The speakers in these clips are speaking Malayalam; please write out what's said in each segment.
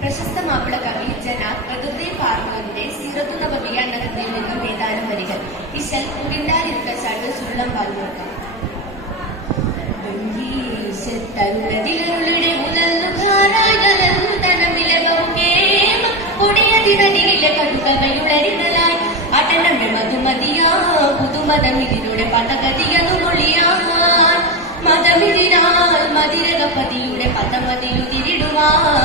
പ്രശസ്ത മാപ്പിള കവി ജനാബ് പ്രകൃതി പാർവന്റെ സീറത്തു നബവിയ എന്ന കൃതിയിൽ നിന്നും ഏതാനും വരികൾ ഇശൽ കുടിണ്ടാലിരുക്കച്ചാട്ട് സുള്ളം പാൽമുക്ക തരുണതിലരുളുടെ ഉലല്ലുകാരായലല്ലു തനമിലെ ബഹുകേമ കൊടിയതിനടിയിലെ കടുകവയുളരിടലായി അടനമ്മെ മധുമതിയാ പുതുമതമിതിലൂടെ പടകതിയതു മൊഴിയാൻ. മതമിതിനാൽ മതിരകപതിയുടെ പദമതിലുതിരിടുവാൻ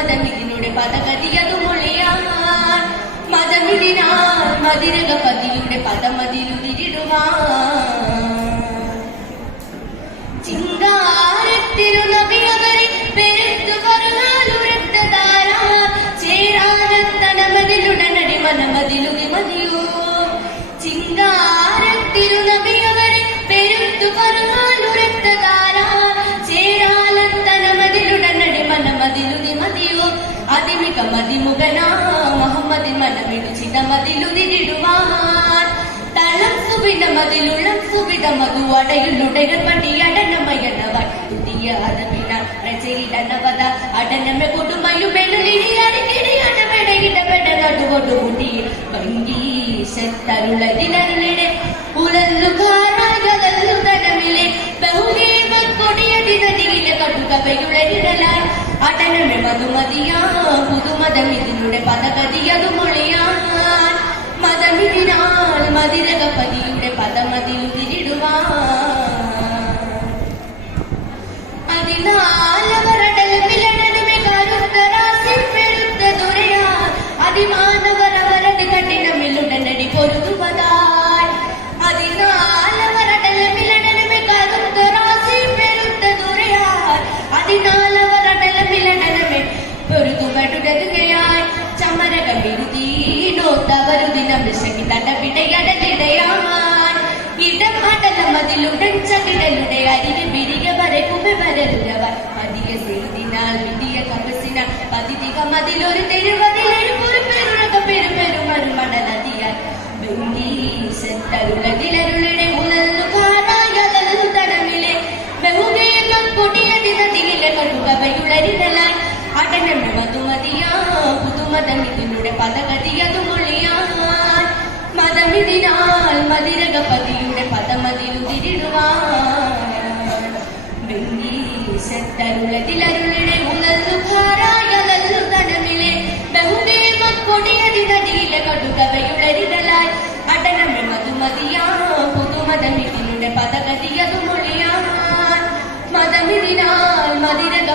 പുതുമതമിതിലൂടെ പദഗതിയതു മൊഴിയാൻ മതമിതിനാൽ മതിരകപതിയുടെ പദമതിലുതിരിടുവാൻ ചിങ്കാരത്തിരുനബിയവരെ പെരുത്തു കറുകാലുരത്തതാര ചേരാനത്തനമതിലുടനടി മനമതിലുതി മതിയോ ചിങ്കാരത്തിരുനബിയവരെ അതിമിക മതിമുഖനാ മുഹമ്മദിൻ മനമിടു ചിതമതിലുതിരിടുവാൻ. തളം സുബിത മതിലുള്ളം സുബിത മധു അടയുള്ളുടക പടിയടനമയനവർ തുതിയ അതമിന പ്രചയിടനവത അടനമ കൊടുമയു അടിക്കിടിയട വെടയിടപെട നടുകൊടു മുടി ഭംഗീശത്തരുളതിനരുളിടെ ഉലല്ലുകാരാകലല്ലു തടമിലെ ബഹുഹേമ കൊടിയതിനടിയിലെ കടുകവയുളരിടലായി അടനമ മധുമതിയാ പുതുമതം ഇതിലൂടെ പദഗതിയതു மறுதினம் விஷங்கி தண்டபிடையட நிடையாமான் இடம் அடல மதிலுடன் சதிடலுடைய அறிவு பிரிக வரை குமை வரலுடவாய் மதிய செய்தினால் விதிய கபசினால் பதிதிக மதில் ஒரு தெருவதில் எழுப்புறு பெருரக பெரு பெருமரு மடலதியாய் வெங்கி செத்தருளதிலே വെങ്കീശത്തരുളതിലരുളിടെ ഉലല്ലുകാരായലല്ലു തടമിലെ ബഹുവേഗ കൊടിയതിനടിയിലെ കടുകവയുളരിടലായി അടനമെ മധുമതിയാ പുതുമതമിതിലൂടെ പദഗതിയതു മൊഴിയാൻ മതമിതിനാൽ പദമതിലു